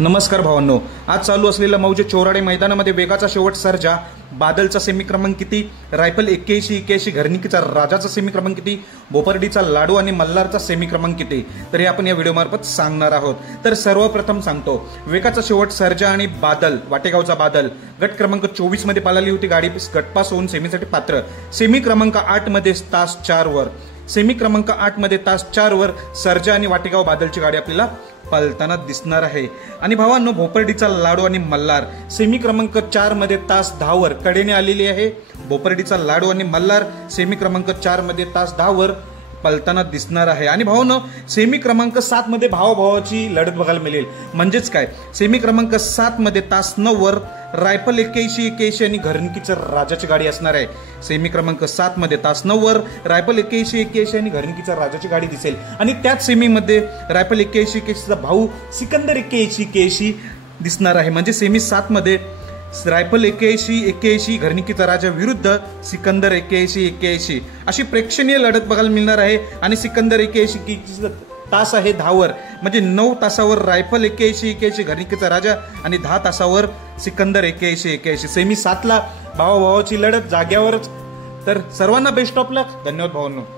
नमस्कार भावांनो, आज चालू असलेल्या मौजे चोराडे मैदानामध्ये वेगाचा शेवट सर्जा, बादलचा सेमी क्रमांक किती, रायफल 81 घरनिकीचा राजाचा सेमी क्रमांक किती, बोपर्डीचा लाडू आणि मल्हारचा सेमी क्रमांक किती, तर हे आपण या व्हिडिओमार्फत सांगणार आहोत। तर सर्वप्रथम सांगतो, वेगाचा शेवट सर्जा आणि बादल, वाटेगावचा बादल गट क्रमांक 24 मध्ये पळाली होती गाडी, गटपास होऊन सेमीसाठी पात्र। सेमी क्रमांक 8 मध्ये तास 4 वर, सेमी क्रमांक 8 मध्ये तास 4 वर सर्जा आणि वाटेगाव बादलची गाडी आपल्याला पळताना दिसणार आहे। आणि भावांनो, भोपर्डीचा लाडू आणि मल्हार सेमी क्रमांक 4 मध्ये तास 10 वर कडेने आलेली आहे। भोपर्डीचा लाडू आणि मल्हार सेमी क्रमांक 4 मध्ये तास 10 वर पळताना दिसणार आहे। आणि भावांनो, सेमी क्रमांक 7 मध्ये भावाभावाची लढत बघायला मिळेल। म्हणजेच काय, सेमी क्रमांक 7 मध्ये तास 9 वर रायफल 81 आणि घरनिकीचं राजाची गाडी असणार आहे। सेमी क्रमांक 7 मध्ये तास 9 वर रायफल 81 आणि घरनिकीचा राजाची गाडी दिसेल। आणि त्याच सेमी मध्ये रायफल 81 चा भाऊ सिकंदर 81 दिसणार आहे। म्हणजे सेमी 7 मध्ये रायफल 81 घरनिकीचा राजा विरुद्ध सिकंदर 81 अशी प्रेक्षणीय लढत बघायला मिळणार आहे। आणि सिकंदर 81 तास आहे 10 वर, म्हणजे 9 तासावर रायफल 81 घरनिकीचा राजा आणि 10 तासावर सिकंदर 81 सेमी 7 ला भावाभावाची लढत जाग्यावरच। तर सर्वांना बेस्ट ऑफ लक। धन्यवाद भावांनो।